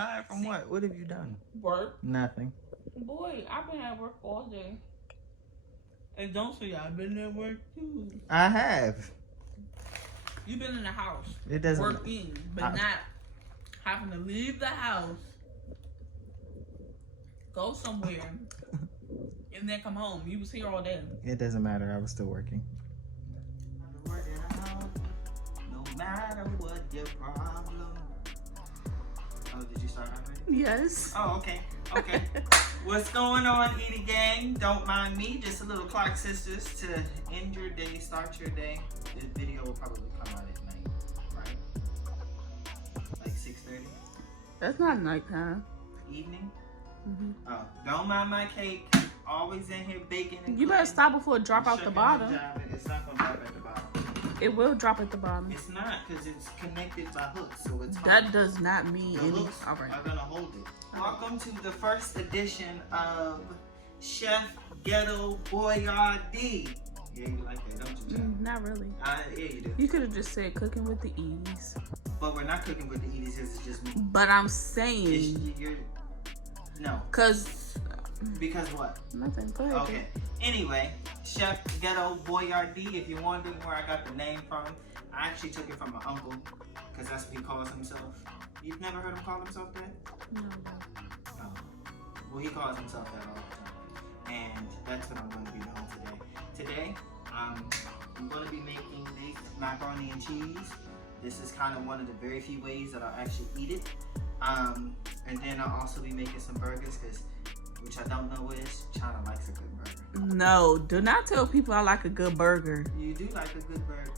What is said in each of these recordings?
Tired from what? What have you done? Work. Nothing. Boy, I've been at work all day. And don't say I've been at work too. I have. You've been in the house. It doesn't. Working, but not having to leave the house, go somewhere, and then come home. You was here all day. It doesn't matter. I was still working. No matter what your problem. Oh, did you start already? Yes. Oh, okay. Okay. What's going on, Edie Gang? Don't mind me. Just a little Clark Sisters to end your day, start your day. This video will probably come out at night, right? Like 6:30? That's not nighttime. Evening? Mm-hmm. Oh, don't mind my cake. Always in here baking and You better cooking. stop before it drop out the bottom. It's not going to drop at the bottom. It will drop at the bottom. It's not, because it's connected by hooks, so it's That does not mean the any. hooks All right. are going to hold it. Welcome to the first edition of Chef Ghetto Boyardee. Yeah, you like that, don't you, Chef? Not really. Yeah, you do. You could have just said cooking with the Edie's. But we're not cooking with the Edie's, it's just me. But I'm saying. No. Because what? Nothing. Go ahead. Okay. Anyway, Chef Ghetto Boyardee, if you're wondering where I got the name from, I actually took it from my uncle, because that's what he calls himself. You've never heard him call himself that? No. Oh. Well, he calls himself that all the time. And that's what I'm going to be doing today. Today, I'm going to be making baked macaroni and cheese. This is kind of one of the very few ways that I'll actually eat it. And then I'll also be making some burgers, because which I don't know is China likes a good burger. No, do not tell people I like a good burger. You do like a good burger.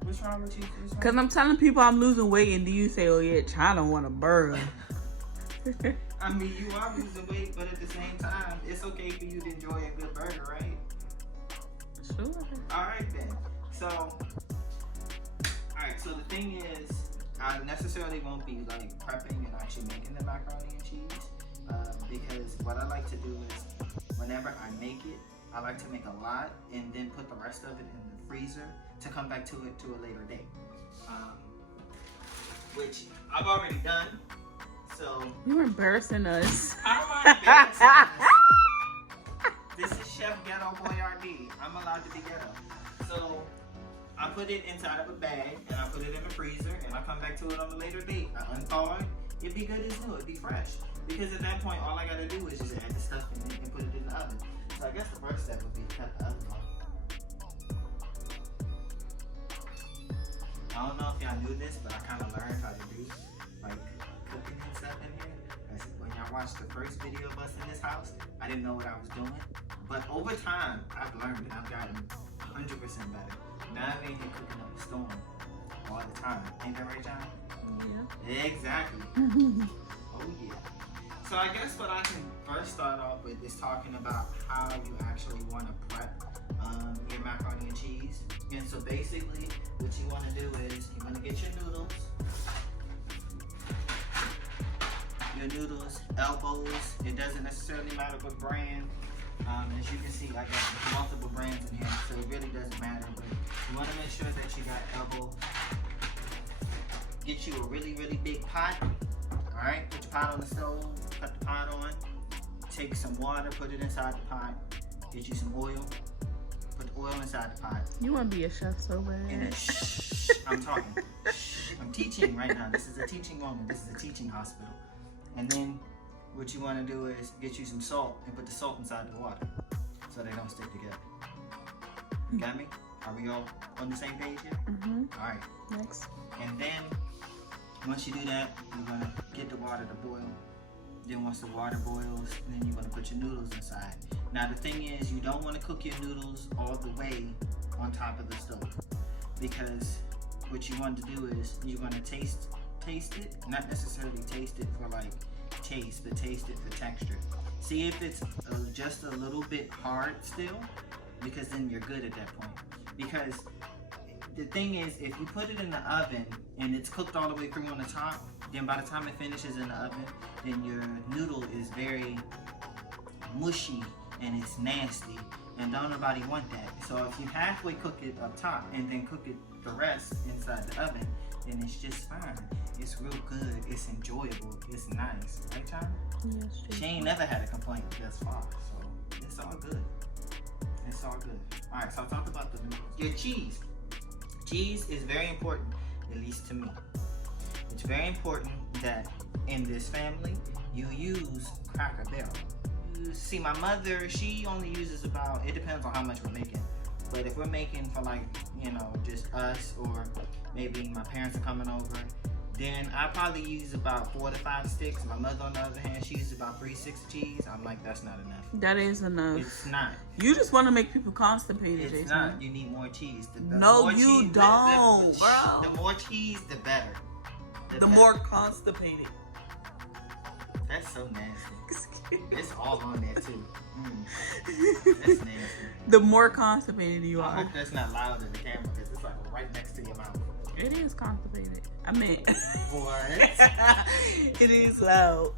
What's wrong with you? Because I'm telling people I'm losing weight, and do you say, oh yeah, China want a burger? I mean, you are losing weight, but at the same time, it's okay for you to enjoy a good burger, right? Sure. Alright then. So the thing is, I necessarily won't be like prepping and actually making the macaroni and cheese. Because what I like to do is, whenever I make it, I like to make a lot and then put the rest of it in the freezer to come back to it to a later date. Which I've already done. So You're embarrassing us. I'm embarrassing us. This is Chef Ghetto Boyardee. I'm allowed to be ghetto. So I put it inside of a bag and I put it in the freezer and I come back to it on a later date. I unthaw it. It'd be good as new. It'd be fresh. Because at that point, all I gotta do is just add the stuff in it and put it in the oven. So I guess the first step would be to cut the oven off. I don't know if y'all knew this, but I kind of learned how to do like cooking and stuff in here. Because when y'all watched the first video of us in this house, I didn't know what I was doing. But over time, I've learned and I've gotten 100% better. Now I'm in here cooking up a storm all the time. Ain't that right, John? Yeah. Exactly. Oh yeah. So I guess what I can first start off with is talking about how you actually want to prep your macaroni and cheese. And so basically what you want to do is you want to get your noodles. Your noodles, elbows. It doesn't necessarily matter what brand. As you can see, I got multiple brands in here, so it really doesn't matter. But you want to make sure that you got elbow. Get you a really, really big pot. Alright, put your pot on the stove, cut the pot on, take some water, put it inside the pot, get you some oil, put the oil inside the pot. You want to be a chef so bad. And then shh, I'm talking. Shh, I'm teaching right now. This is a teaching moment. This is a teaching hospital. And then what you want to do is get you some salt and put the salt inside the water so they don't stick together. You got me? Are we all on the same page here? Mm-hmm. Alright. Next. And then once you do that, you're going to get the water to boil. Then once the water boils, then you're going to put your noodles inside. Now the thing is, you don't want to cook your noodles all the way on top of the stove. Because what you want to do is, you're going to taste it. Not necessarily taste it for like taste, but taste it for texture. See if it's just a little bit hard still, because then you're good at that point. Because the thing is, if you put it in the oven and it's cooked all the way through on the top, then by the time it finishes in the oven, then your noodle is very mushy and it's nasty, and don't nobody want that. So if you halfway cook it up top and then cook it the rest inside the oven, then it's just fine. It's real good. It's enjoyable. It's nice. Right, China? Yes, She ain't never had a complaint thus far, so it's all good. It's all good. All right, so I'll talk about your cheese. Cheese is very important, at least to me. It's very important that in this family, you use Cracker Barrel. You see, my mother, she only uses about, it depends on how much we're making. But if we're making for like, you know, just us or maybe my parents are coming over, then I probably use about 4 to 5 sticks. My mother, on the other hand, she uses about 3 sticks of cheese. I'm like, that's not enough. That is enough. It's not. You just want to make people constipated, It's Jason. not. You need more cheese. The No, more you cheese, don't, bro. The more cheese, the better. The more constipated. That's so nasty. It's all on there too. That's nasty. The more constipated you I are. hope that's not loud in the camera because it's like right next to your mouth. It is constipated. I mean, What? it is loud.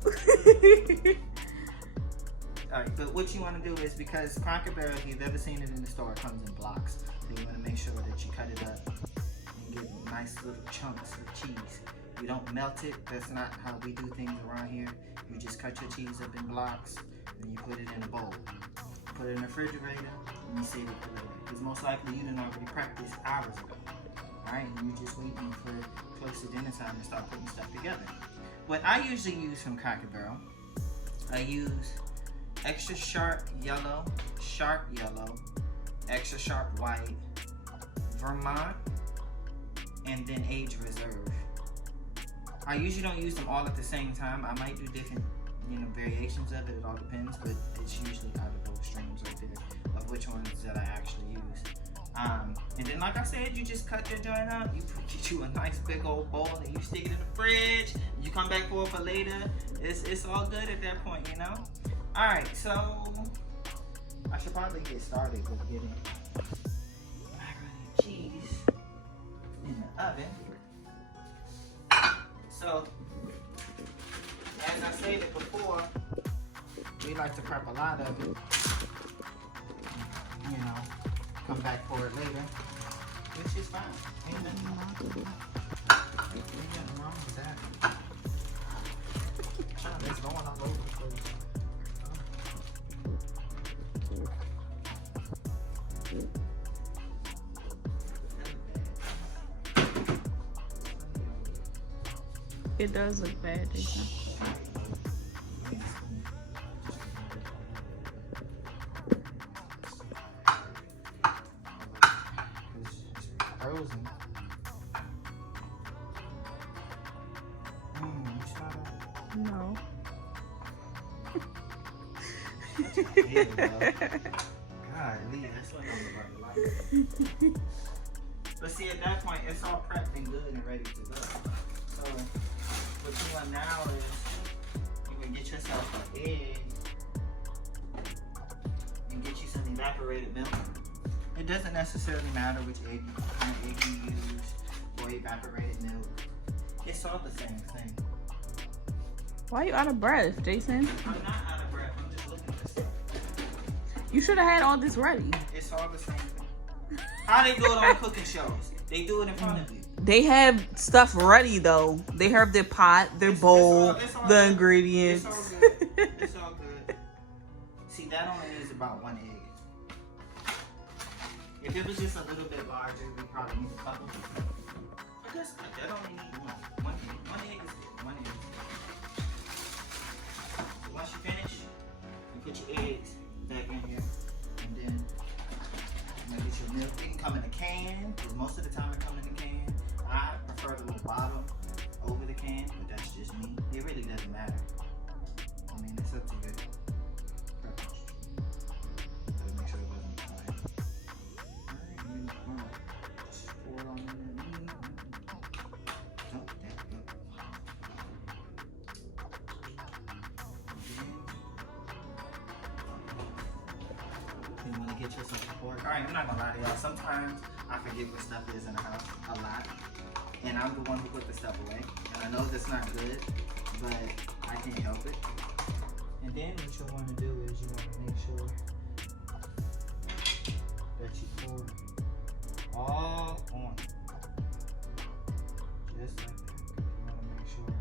Alright, but what you want to do is, because Cracker Barrel, if you've ever seen it in the store, it comes in blocks. So you want to make sure that you cut it up and get nice little chunks of cheese. You don't melt it. That's not how we do things around here. You just cut your cheese up in blocks and you put it in a bowl. Put it in the refrigerator and you save it for later. Because most likely you didn't already practice hours ago. Alright, and you just waiting for close to dinner time to start putting stuff together. What I usually use from Cracker Barrel, I use extra sharp yellow, extra sharp white, Vermont, and then age reserve. I usually don't use them all at the same time. I might do different, variations of it. It all depends, but it's usually out of both streams right there of which ones that I actually use. And then, like I said, you just cut your joint up. You get you a nice big old bowl, and you stick it in the fridge. You come back for it for later. It's all good at that point, you know. All right, so I should probably get started with getting macaroni and cheese in the oven. So, as I stated before, we like to prep a lot of it. Come back for it later, which is fine. Ain't nothing wrong with that. It's going all over the place. It does look bad, Jason. Frozen. You smell that? No. Yeah, God, Lee, that's what I'm about to like. But see, at that point, it's all prepped and good and ready to go. So, what you want now is you can get yourself an egg and get you some evaporated milk. It doesn't necessarily matter which kind of egg you use or evaporated milk. It's all the same thing. Why are you out of breath, Jason? I'm not out of breath. I'm just looking for stuff. You should have had all this ready. It's all the same thing. How they do it on cooking shows? They do it in front of you. They have stuff ready though. They have their pot, their bowl, it's all the good. ingredients. It's all good. It's all good. See, that only needs about 1 egg. If it was just a little bit larger, we probably need a couple. But that's good. That only needs one egg. 1 egg is good. 1 egg is good. So once you finish, you put your eggs back in here, and then get your milk. It can come in a can, because most of the time it comes in a can. I prefer the little bottle over the can, but that's just me. It really doesn't matter. I mean, it's up to you. Preference. Gotta make sure it doesn't die. Alright, just pour it on in there. Oh, damn. You want to get yourself a fork. Alright, I'm not gonna lie to y'all. Sometimes I forget what stuff is in the house a lot. And I'm the one who put the stuff away. And I know that's not good, but I can't help it. And then what you'll want to do is you want to make sure that you pour all on. Just like that. You want to make sure it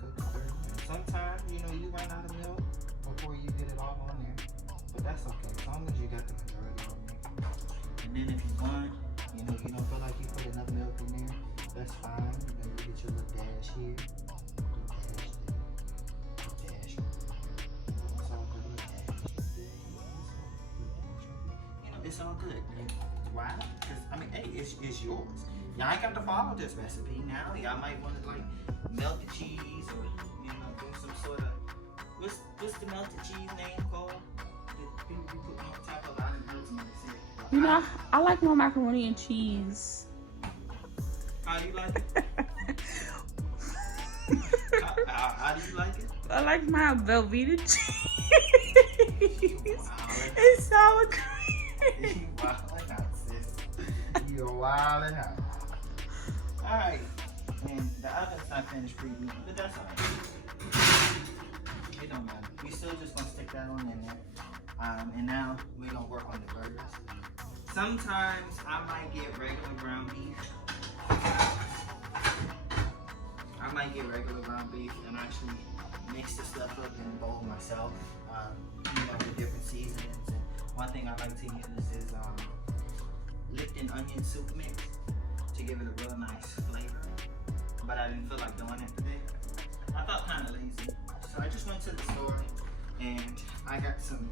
cooks through. And sometimes, you know, you run out of milk before you get it all on there. But that's okay, as long as you got the majority on there. And then if you want, you know, you don't feel like you put enough milk in there, that's fine. You know, you get your little dash here. It's all good. Why? Because, I mean, hey, it's yours. Y'all ain't got to follow this recipe now. Y'all might want to, like, melt the cheese or, you know, do some sort of, what's the melted cheese name called? That people be putting on top of. I didn't heard somebody say it. You know, I like my macaroni and cheese. How do you like it? How do you like it? I like my Velveeta cheese Wow. and sour cream. You wildin' out, sis. You're wildin' out. Alright. And the oven's not finished preheating, but that's alright. It don't matter. We still just gonna stick that on in there. And now we're gonna work on the burgers. Sometimes I might get regular ground beef. I might get regular ground beef and actually mix the stuff up in a bowl myself. You know, with different seasonings. One thing I like to use is Lipton onion soup mix to give it a real nice flavor. But I didn't feel like doing it today. I felt kind of lazy. So I just went to the store and I got some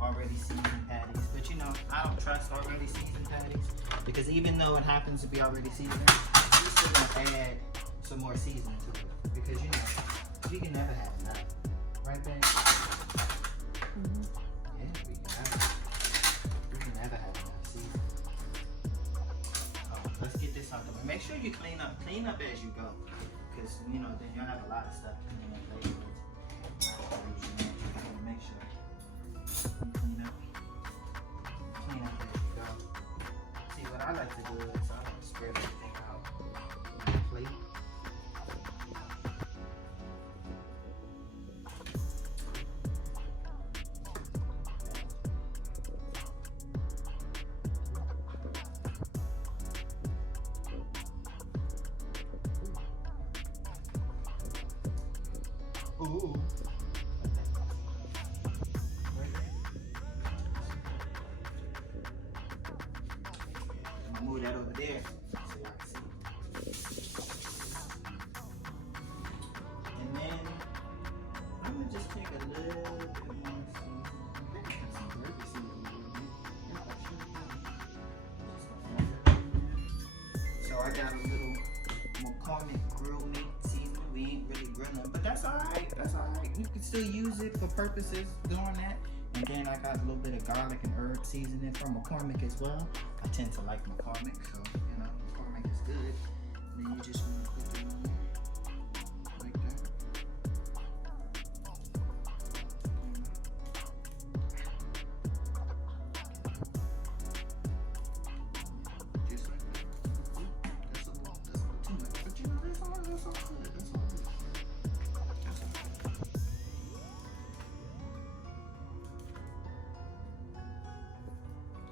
already seasoned patties. But you know, I don't trust already seasoned patties because even though it happens to be already seasoned, you still gonna add some more seasoning to it. Because you know, you can never have enough. Right, babe? Mm-hmm. Yeah, we can have it. We can never have enough seasoning. Oh, let's get this out the way. Make sure you clean up as you go. Because, you know, then you'll have a lot of stuff in your plate. Make sure you clean up as you go. See, what I like to do is I like to spread everything out on the plate. Ooh. I'm gonna move that over there so y'all can see. And then I'm gonna just take a little bit more some burger seasoning. So I got a little McCormick grill meat seasoning. We ain't really grilling, but that's alright. That's alright. You can still use it for purposes doing that. And then I got a little bit of garlic and herb seasoning from McCormick as well. I tend to like McCormick, so you know McCormick is good. And then you just want to put that on there like that. Just like that. That's a little too much, but you know that's all good. That's all good. That's all good.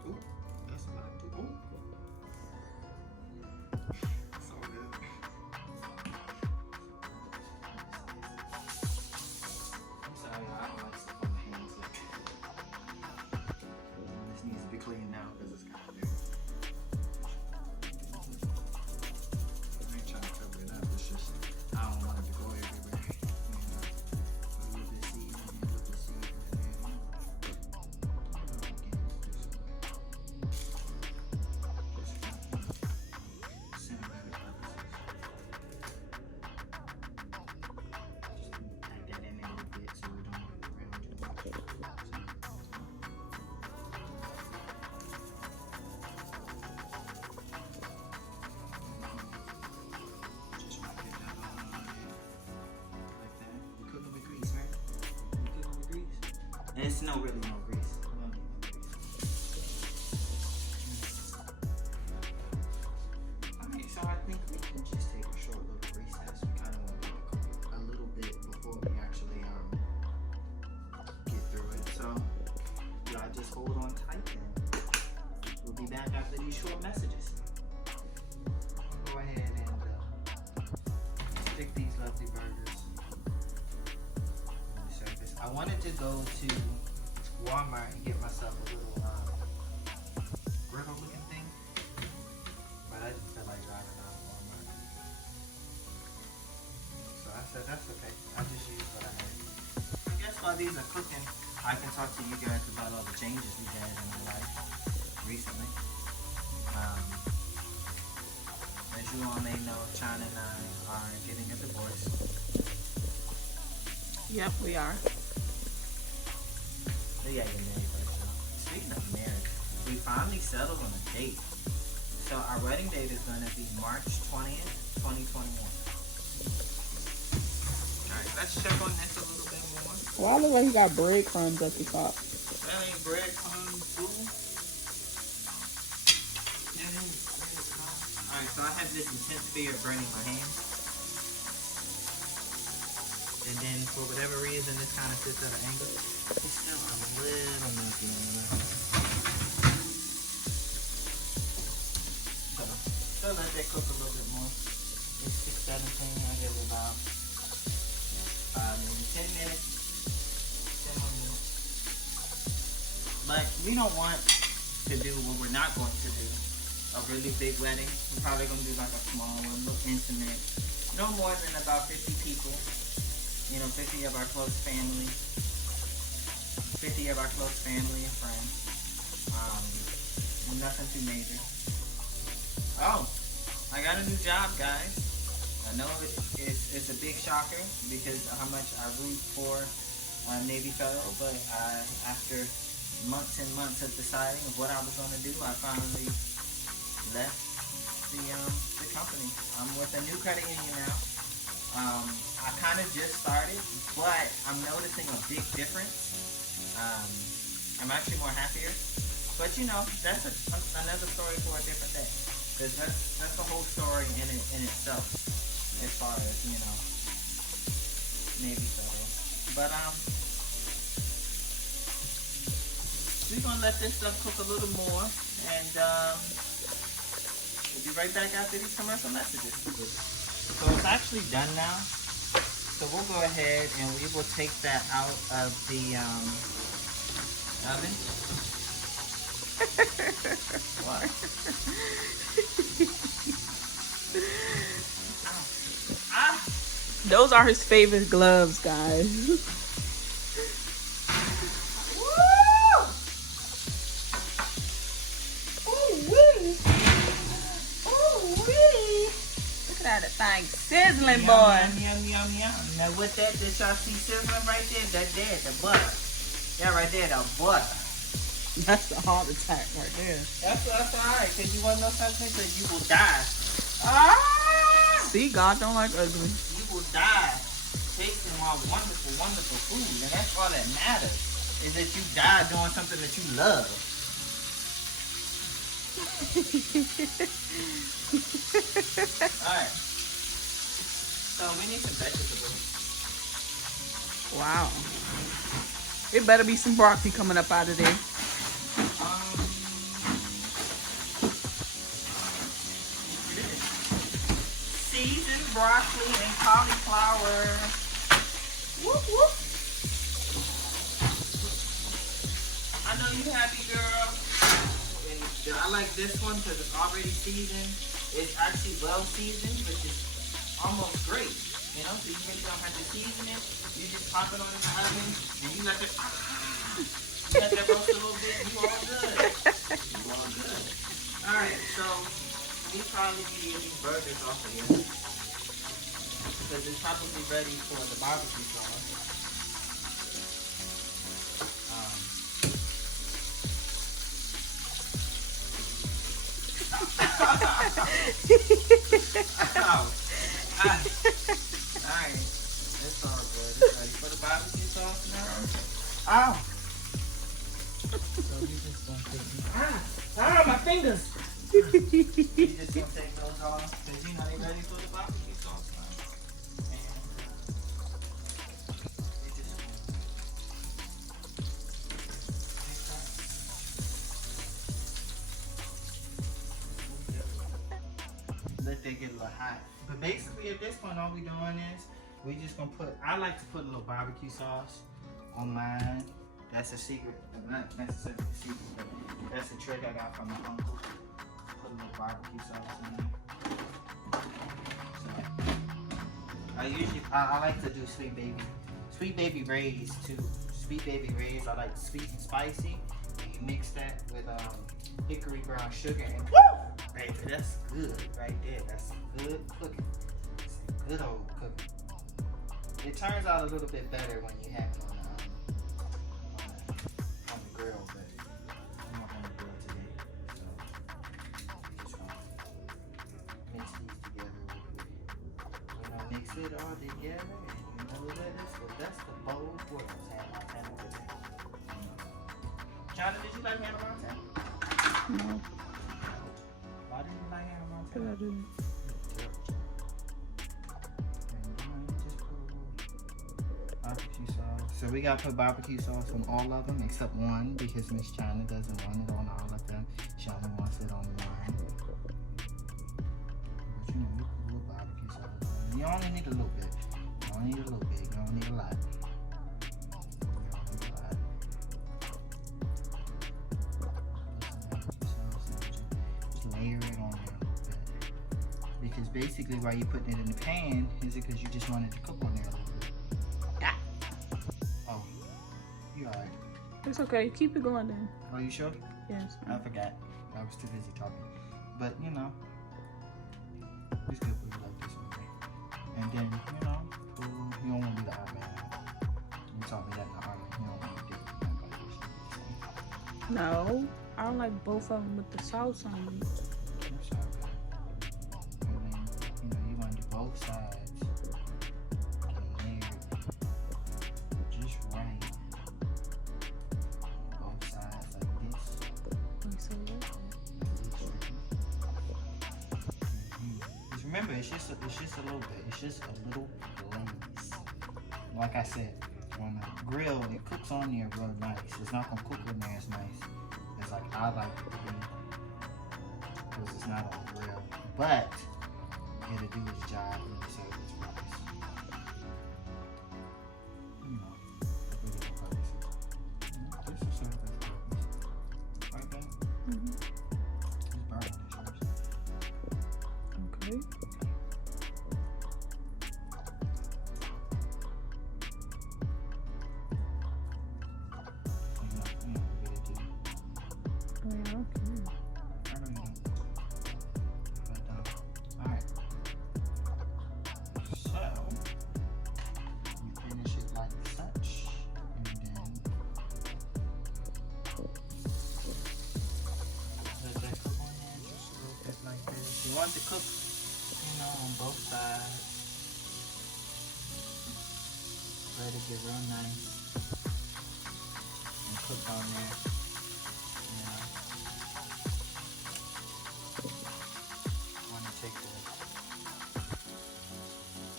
Ooh, that's a lot too. Ooh. That's all good. I'm sorry, I don't like stuff on my hands like that. This needs to be cleaned now because it's kind of dirty. I ain't trying to cover it up. It's just I don't want it to go everywhere. You know, a little bit seasoning, a little bit seasoning. And it's no really no grease. Alright, so I think we can just take a short little recess. We kind of want to cook a little bit before we actually get through it. So y'all just hold on tight and we'll be back after these short messages. I'll go ahead and wanted to go to Walmart and get myself a little griddle looking thing, but I didn't feel like driving out of Walmart. So I said that's okay. I'll just use what I have. I guess while these are cooking, I can talk to you guys about all the changes we had in our life recently. As you all may know, China and I are getting a divorce. Yep, we are. Yeah, you're married first. Speaking of marriage, we finally settled on a date. So our wedding date is going to be March 20th, 2021. Alright, let's check on this a little bit more. Well, I look like he got breadcrumbs at the top. That ain't breadcrumbs, boo. That ain't breadcrumbs. Alright, so I have this intense fear of burning my hands. And then for whatever reason, this kind of sits at an angle. It's still a little milky on it. So, still let that cook a little bit more. It's 6:17. I give it about maybe 10 minutes. 10 more minutes. But we don't want to do what we're not going to do. A really big wedding. We're probably going to do like a small one, a little intimate. No more than about 50 people. 50 of our close family. 50 of our close family and friends. Nothing too major. Oh, I got a new job, guys. I know it's a big shocker because of how much I root for Navy Federal, but after months and months of deciding of what I was going to do, I finally left the company. I'm with a new credit union now. I kind of just started, but I'm noticing a big difference. I'm actually more happier. But that's another story for a different day. Because that's the whole story in itself, as far as, Navy Federal. But, we're going to let this stuff cook a little more. And, we'll be right back after these commercial messages. So it's actually done now. So we'll go ahead and we will take that out of the oven. What? Those are his favorite gloves, guys. That thing sizzling, boy. Yum. Now with that y'all see sizzling right there, the butter. Yeah, right there, the butter. That's the heart attack right there. That's alright, because you want no such thing, because you will die. See, God don't like ugly. You will die tasting our wonderful, wonderful food. And that's all that matters, is that you die doing something that you love. Alright. So we need some vegetables. Wow. It better be some broccoli coming up out of there. Seasoned broccoli and cauliflower. Whoop whoop. I know you happy, girl. And I like this one because it's already seasoned. It's actually well seasoned, which is almost great. So you really don't have to season it. You just pop it on in the oven, and you let it roast a little bit, and you all good. You all good. Alright, so we probably need to get these burgers off of here. Because it's probably ready for the barbecue sauce. Alright, it's all good. It's ready for the barbecue sauce now. Ow! So we just gonna take these. My fingers! We just gonna take those off because they ready for the barbecue sauce now. And we just let that get a little hot. But basically at this point all we doing is we just gonna I like to put a little barbecue sauce on mine. That's a secret, not necessarily a secret, but that's a trick I got from my uncle. Put a little barbecue sauce in there. So I like to do sweet baby rays too. Sweet baby rays, I like sweet and spicy. And you mix that with hickory brown sugar and baby, that's good right there. That's good cooking. It's good old cooking. It turns out a little bit better when you have it on the grill, but I'm not on the grill today. So just mix these together real quick. You know, mix it all together, and you know that is the best of both worlds. Hannah with it. China, did you like Hannah Montana? No. Why didn't you like Hannah Montana? Because I didn't. Barbecue sauce. So we gotta put barbecue sauce on all of them except one because Miss China doesn't want it on all of them. She only wants it on one. But you know, you put a little barbecue sauce on. You only need a little bit. You don't need a little bit. You don't need a lot. Just layer it on there a little bit. Because basically why you putting it in the pan is it because you just wanted to cook on there a little bit. You alright? It's okay. Keep it going then. Are you sure? Yes. I forgot. I was too busy talking. But you know, it's good for you like this one. And then, you know, you don't want to do the hot man. You taught me that in the army. You don't want to do it. No. I don't like both of them with the sauce on it. That's all good. And then, you know, you want to do both sides. Remember, it's just a little bit. It's just a little glaze. Like I said, on the grill, it cooks on there real nice. It's not gonna cook in there as nice as like I like it to be, because it's not on the grill. But it'll do its job and serve its purpose. You know, for its purposes. This will serve its purpose. Right there. Just burn this first. Okay. You want to cook, you know, on both sides. Let it get real nice and cook on there. You know, I want to take the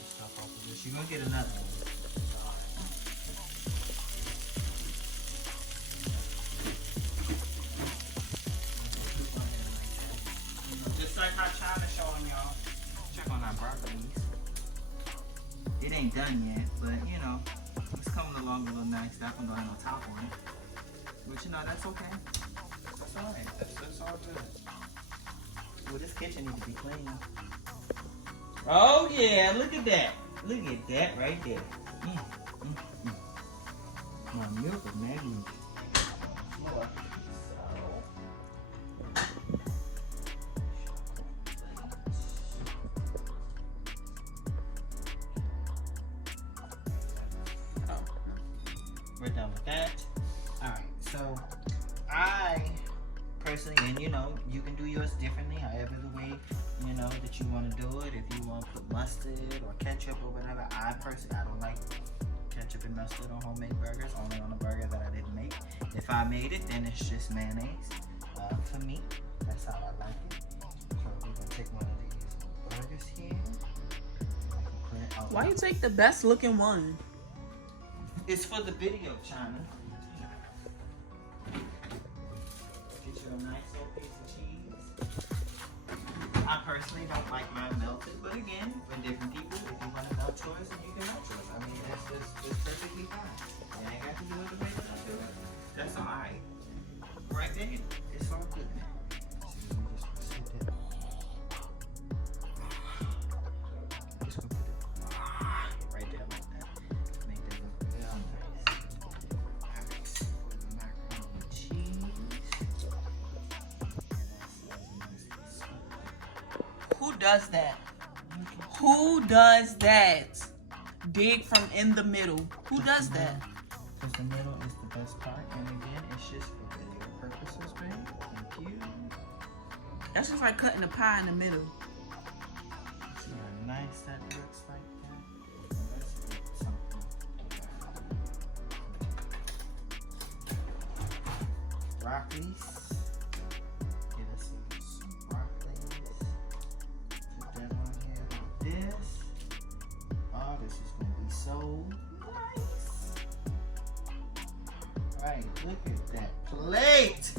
stuff off of this. You're gonna get another one. It ain't done yet, but you know, it's coming along a little nice. That one don't have no top on it, but you know, that's okay. That's all right. That's all good. Well, this kitchen needs to be clean. Oh yeah, look at that. Look at that right there. My milk is magnificent. We're done with that. Alright, so I personally, and you know, you can do yours differently, however the way, you know, that you want to do it. If you want to put mustard or ketchup or whatever, I personally, I don't like ketchup and mustard on homemade burgers, only on a burger that I didn't make. If I made it, then it's just mayonnaise. For me, that's how I like it. So we're going to take one of these burgers here. Why you take the best looking one? It's for the video, China. Get you a nice little piece of cheese. I personally don't like mine melted, but again, for different people, if you want to melt yours, then you can melt yours. I mean, that's perfectly fine. It ain't got to be does that? Who does that? Dig from in the middle. Who does that? Because the middle is the best part. And again, it's just for video purposes, babe. Thank you. That's just like cutting a pie in the middle. See how nice that looks like that? Let's get something. Broccolis. Get us some broccolis. Put that on here like this. Oh, this is gonna be so nice. Alright, look at that plate.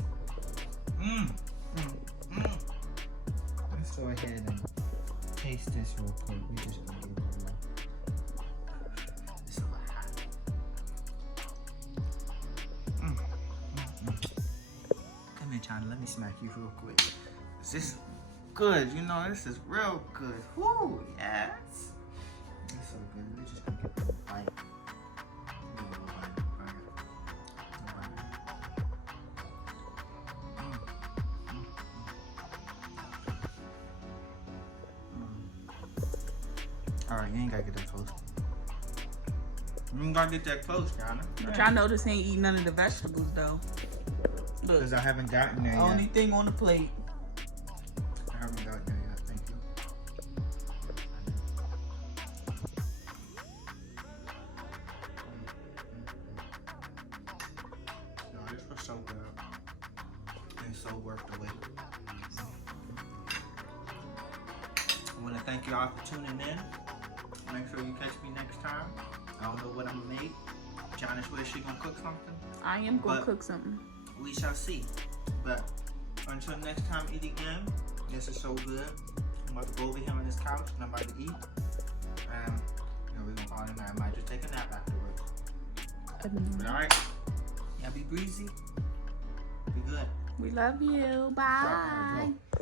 Let's go ahead and taste this real quick. We just gonna give it a little. It's a little hot. Come here, China. Let me smack you real quick. This is good. You know, this is real good. Woo, yes. It's so good. We're just gonna get a little bite. A little bite. Alright, you ain't gotta get that close. You ain't gotta get that close, Yana. But y'all know this ain't eating none of the vegetables though. Look, Because I haven't gotten there yet. only thing on the plate. I haven't gotten there yet. Thank you. No, this was so good. And so worth the wait. I want to thank you all for tuning in. Make sure you catch me next time. I don't know what I'm gonna make. Janice, where is she gonna cook something? I am gonna But- cook something. We shall see. But until next time, eat again. This is so good. I'm about to go over here on this couch and I'm about to eat. And we're gonna call it a night. I might just take a nap afterwards. But alright. Y'all be breezy. Be good. We love you. Bye. Right, go.